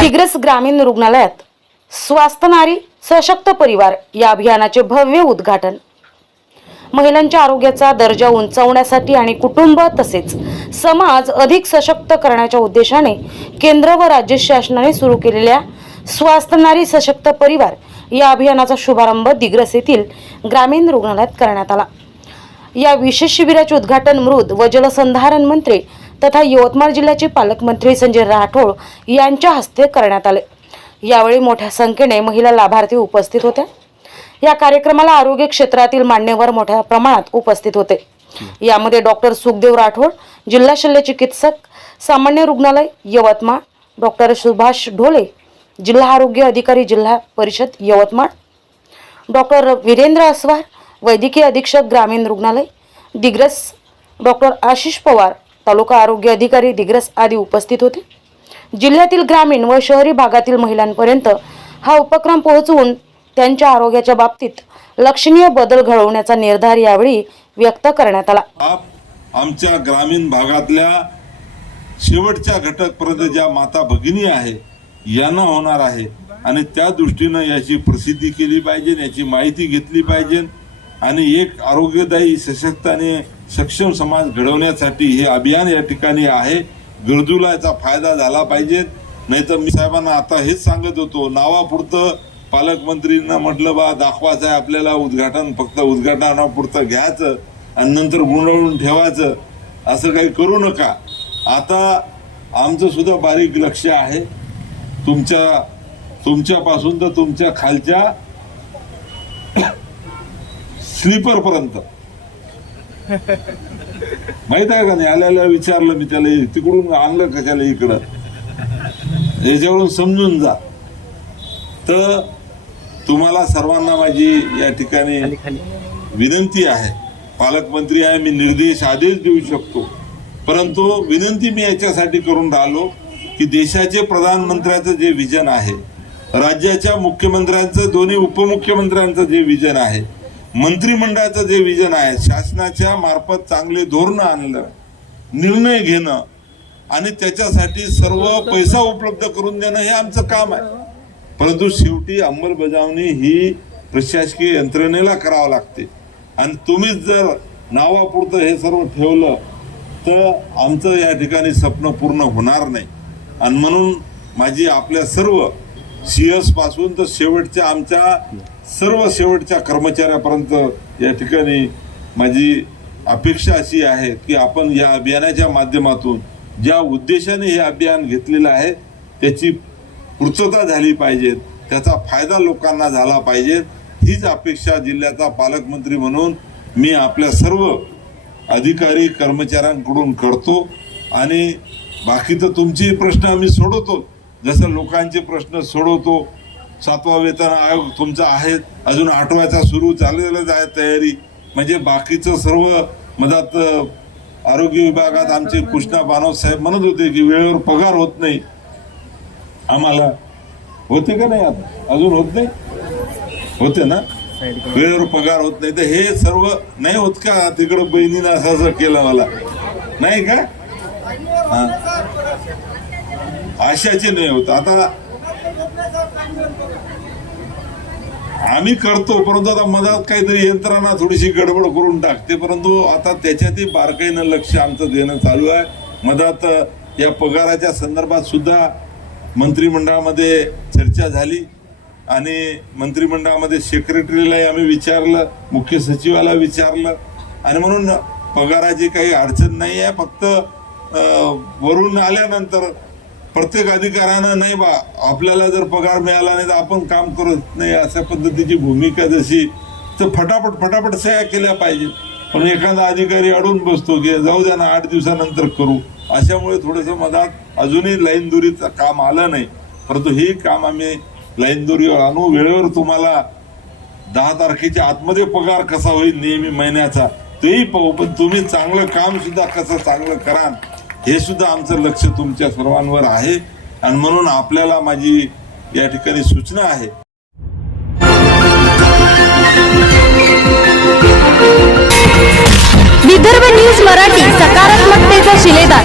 दिग्रस ग्रामीण रुग्णालयात स्वास्थ नारी सशक्त परिवार या अभियानाचे भव्य उद्घाटन. महिलांच्या आरोग्याचा दर्जा उंचावण्यासाठी आणि कुटुंब तसेच समाज अधिक सशक्त करण्याच्या उद्देशाने केंद्र व राज्य शासनाने सुरू केलेल्या स्वास्थ नारी सशक्त परिवार या अभियानाचा शुभारंभ दिग्रस येथील ग्रामीण रुग्णालयात करण्यात आला. या विशेष शिबिराचे उद्घाटन मृद व जलसंधारण मंत्री तथा यवतमाळ जिल्ह्याचे पालकमंत्री संजय राठोड यांच्या हस्ते करण्यात आले. यावेळी मोठ्या संख्येने महिला लाभार्थी उपस्थित होत्या. या कार्यक्रमाला आरोग्य क्षेत्रातील मान्यवर मोठ्या प्रमाणात उपस्थित होते. यामध्ये डॉक्टर सुखदेव राठोड जिल्हा शल्य चिकित्सक सामान्य रुग्णालय यवतमाळ डॉक्टर सुभाष ढोले जिल्हा आरोग्य अधिकारी जिल्हा परिषद यवतमाळ डॉक्टर वीरेंद्र अस्वार वैद्यकीय अधीक्षक ग्रामीण रुग्णालय दिग्रस डॉक्टर आशिष पवार तालुका आरोग्य अधिकारी दिग्रस आदी उपस्थित होते. जिल्ह्यातील ग्रामीण व शहरी भागातील महिलांपर्यंत हा उपक्रम पोहोचवून त्यांच्या आरोग्याच्या बाबतीत लक्षणीय बदल घडवण्याचा निर्धार यावेळी व्यक्त करण्यात आला. आप आमच्या ग्रामीण भागातल्या शेवटच्या घटकपर्यंत ज्या माता भगिनी आहे यांना होणार आहे. आणि त्या दृष्टीनं याची प्रसिद्धी केली पाहिजे याची माहिती घेतली पाहिजे. आणि एक आरोग्यदायी सशक्त आणि सक्षम समाज घडवण्यासाठी हे अभियान या ठिकाणी आहे. गरजूला याचा फायदा झाला पाहिजे. नाहीतर मी साहेबांना आता हेच सांगत होतो नावापुरतं पालकमंत्रींना म्हटलं बा दाखवायचं आहे आपल्याला उद्घाटन फक्त उद्घाटनापुरतं घ्यायचं आणि नंतर गुंडळून ठेवायचं असं काही करू नका. आता आमचं सुद्धा बारीक लक्ष आहे. तुमच्या तुमच्यापासून तर तुमच्या खालच्या स्लीपरपर्यंत माहीत आहे का नाही? आल्याला विचारलं मी त्याला तिकडून आणलं कशाला इकडं? याच्यावरून समजून जा. तर तुम्हाला सर्वांना माझी या ठिकाणी विनंती आहे. पालकमंत्री आहे मी निर्देश आदेश देऊ शकतो. परंतु विनंती मी याच्यासाठी करून राहिलो की देशाचे प्रधानमंत्र्याचं जे विजन आहे राज्याच्या मुख्यमंत्र्यांचं दोन्ही उपमुख्यमंत्र्यांचं जे विजन आहे मंत्रिमंडळाचं जे विजन आहे शासनाच्या मार्फत चांगले धोरणं आणलं निर्णय घेणं आणि त्याच्यासाठी सर्व पैसा उपलब्ध करून देणं हे आमचं काम आहे. परंतु शेवटी अंमलबजावणी ही प्रशासकीय यंत्रणेला करावं लागते. आणि तुम्हीच जर नावापुरतं हे सर्व ठेवलं तर आमचं या ठिकाणी स्वप्न पूर्ण होणार नाही. आणि म्हणून माझी आपल्या सर्व सीएसपासून तर शेवटच्या आमच्या सर्व शेवटच्या कर्मचाऱ्यापर्यंत या ठिकाणी माझी अपेक्षा अशी आहे की आपण या अभियानाच्या माध्यमातून ज्या उद्देशाने हे अभियान घेतलेलं आहे त्याची पूर्तता झाली पाहिजे त्याचा फायदा लोकांना झाला पाहिजे हीच अपेक्षा जिल्ह्याचा पालकमंत्री म्हणून मी आपल्या सर्व अधिकारी कर्मचाऱ्यांकडून करतो. आणि बाकी तर तुमचेही प्रश्न आम्ही सोडवतो. जसं लोकांचे प्रश्न सोडवतो सातवा वेतन आयोग तुमचा आहे. अजून आठव्याचा सुरू चाललेलंच आहे तयारी. म्हणजे बाकीचं सर्व मधात आरोग्य विभागात आमचे कृष्णा बानव साहेब म्हणत होते की वेळेवर पगार होत नाही. आम्हाला होते का नाही आता? अजून होत नाही? होते ना? वेळेवर पगार होत नाही. तर हे सर्व नाही होत का? तिकडं बहिणीनं असं असं केलं मला. नाही का? आशाचे नाही होत. आता आम्ही करतो परंतु आता मधात काहीतरी यंत्रणा थोडीशी गडबड करून टाकते परंतु आता त्याच्यातही बारकाईनं लक्ष आमचं देणं चालू आहे. मधात या पगाराच्या संदर्भात सुद्धा मंत्रिमंडळामध्ये चर्चा झाली आणि मंत्रिमंडळामध्ये सेक्रेटरीलाही आम्ही विचारलं मुख्य सचिवाला विचारलं आणि म्हणून पगाराची काही अडचण नाही आहे फक्त वरून आल्यानंतर प्रत्येक अधिकाऱ्यानं नाही बा आपल्याला जर पगार मिळाला नाही तर आपण काम करत नाही अशा पद्धतीची भूमिका जशी तर फटाफट फटाफट सह्या केल्या पाहिजेत. पण एखादा अधिकारी अडून बसतो की जाऊ द्या ना आठ दिवसानंतर करू. अशामुळे थोडंसं मधात अजूनही लाईन दुरीचं काम आलं नाही. परंतु हे काम आम्ही लाईन दुरीवर आणू वेळेवर तुम्हाला दहा तारखेच्या आतमध्ये पगार कसा होईल नेहमी महिन्याचा तेही पाहू. पण तुम्ही चांगलं काम सुद्धा कसं चांगलं कराल हे सुद्धा आमचं लक्ष तुमच्या सर्वांवर आहे. आणि म्हणून आपल्याला माझी या ठिकाणी सूचना आहे. विदर्भ न्यूज मराठी सकारात्मकतेचा शिलेदार.